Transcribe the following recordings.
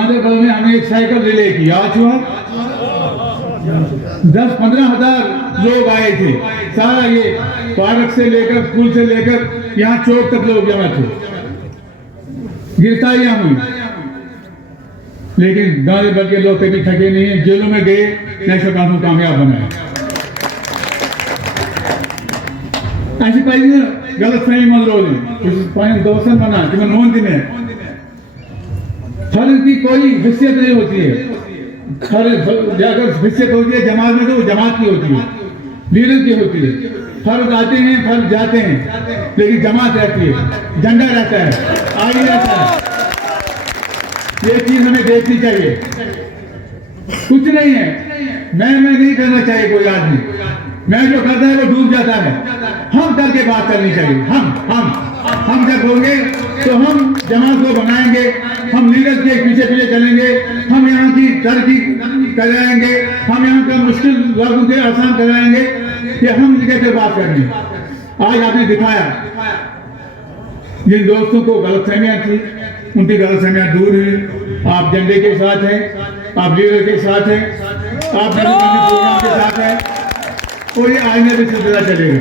गांधीनगर में हमने एक साइकिल रिले की, याद हुआ 10-15 हजार लोग आए थे, सारा ये पार्क से लेकर स्कूल से लेकर यहाँ चौक तक लोग जमा थे, गिरफ्तारियां हुई, लेकिन गांधीनगर के लोग कभी थके नहीं है, जेलों में गए, नेशनल कानून कामयाब बनाया। ऐसी पाई गलत फहमी मत रोलें, दोस्तन बना कि मैं नोन दिन है, फर्ज की कोई हिस्सियत नहीं होती है, अगर हिस्सियत होती है जमात में तो वो जमात की होती है, लीडर की होती है, फर्ज आते हैं फर्ज जाते हैं, लेकिन जमात रहती है, झंडा रहता है, आईना रहता है, ये चीज हमें देखनी चाहिए। कुछ नहीं है, मैं नहीं करना चाहिए कोई आदमी, मैं जो करता है वो डूब जाता है, हम करके बात करनी चाहिए, हम जब होंगे तो हम जमात को बनाएंगे, हम लीडर के पीछे पीछे चलेंगे, हम यहाँ की तरक्की कराएंगे, हम यहाँ का मुश्किल लोगों के आसान कराएंगे, ये हम लिखे के बात करेंगे। आज आपने दिखाया जिन दोस्तों को गलतफहमियां थी उनकी गलतफहमियां दूर हुई, आप झंडे के साथ हैं, आप लीडर के साथ हैं, आप प्रोग्राम के साथ हैं, और ये आईने भी सिलसिला चलेगा।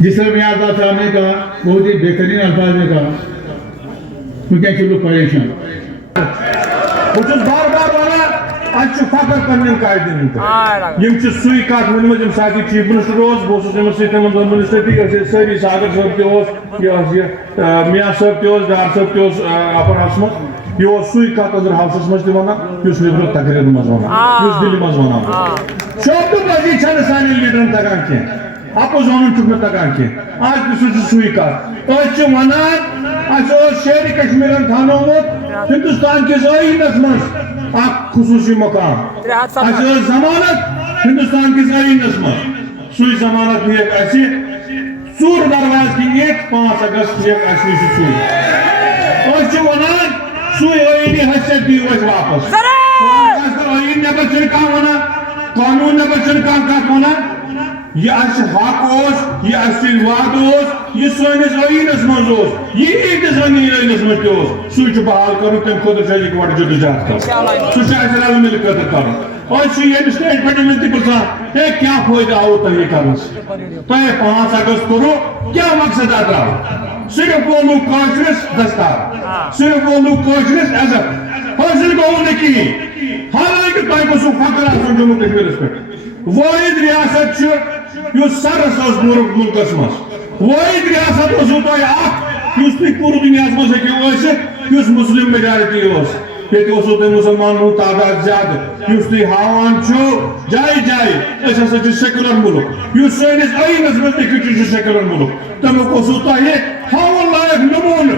जिस तरह मैं आजाद साहब ने कहा, बहुत ही बेहतरीन अल्फाज में कहा, मुझे चलो परेशान बार बार वाला अच्छे फकर पन्न कायदे सुई कत वन साथ चीफ मिनिस्टर रोज बहुत मिनिस्टर सारी सागर साहब मियाँ साहब डार साहब अपर हाउस मज यह सुई कत अंदर हाउसस मज नबर तकरीर मज वन दिल्ली मज वन शोबत बजी सान लीडरन तगान कह अपोज वन तगान कह आज सुई कत वन शेर कश्मीर थानोमुत हिंदुस्तान के आईनस मज खुसूसी मकाम जमानत हिंदुस्तान के आईनस मज सुई जमानत नी चूर दरवाज की 5 अगस्त सुई वन सुई आईनी हैसियत दी वापस आईन नबर वन कानून नबर कत वन यह हक यह वाद यह सैनिस आईनस मज आईनस मज सह बहाल कर तम खुद गो जदोजहद कर सह रल मिल कर कर स्टेट पेट तक पृछान है क्या फायदा आओ तुम कर 5 अगस्त करो क्या मकसद आव सिर्फ वो काशरस दस्तार सिर्फ वो काशरस इज्जत हासिल गो कहीं हालांकि तुम गो फकर जम्मू कश्मीर पे वाहिद रियासत सरस मुल्कस मज वाहिद रियासत तुम पूरे दुनिया मज मुस्लिम मेजॉरिटी ये मुसलमान तादाद ज्यादा तुम हावान जाए जाए सेक्युलर मुल्क सैनिस आईनस मज सेक्युलर मुल्क तमुक हावन लायक नमून